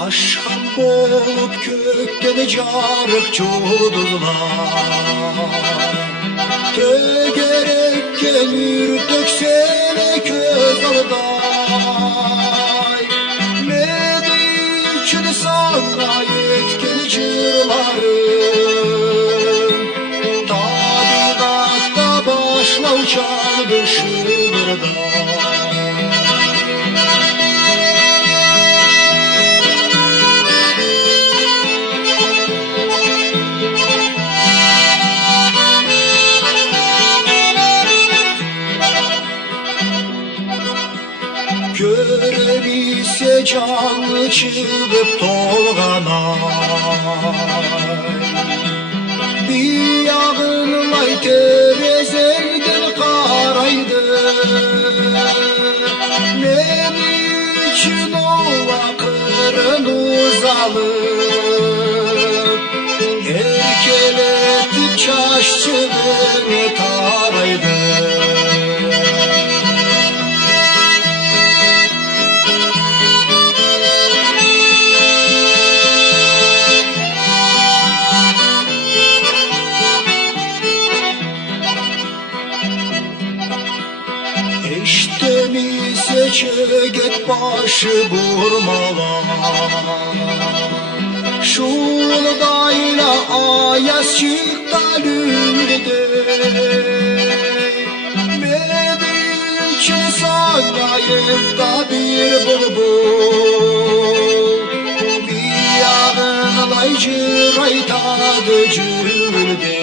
Aşkım bolup kökten carık çuduzlar, tögerek gelir döksene köz alday. Ne için sana yetkin çırlarım, tabiatta başla uçan dışırda. Görebilse canlı çıkıp tolganay, bir yağınlay terezelden karaydı. Ne için ola kırın uzalıp, erkeletip çaşçılığını taraydı. İşte çeget başı vurmalar, şuradayla ayaz çıktı lülde. Benim için sarayımda bir bulbul, bir yağınlay cıraytadı cülde.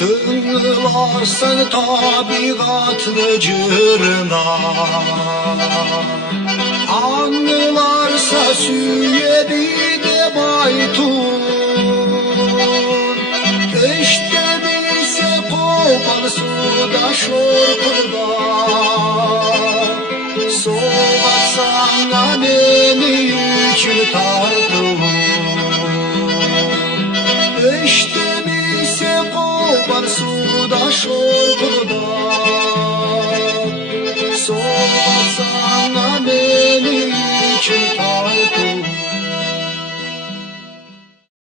Tığlarsan tabiatlı cırına, anlarsa süye bir de baytun. İşte bilse kopar suda şorkuda, soğatsana beni yükünü tartın. İşte bilse kopar suda şorkuda, soğatsana beni yükünü tartın.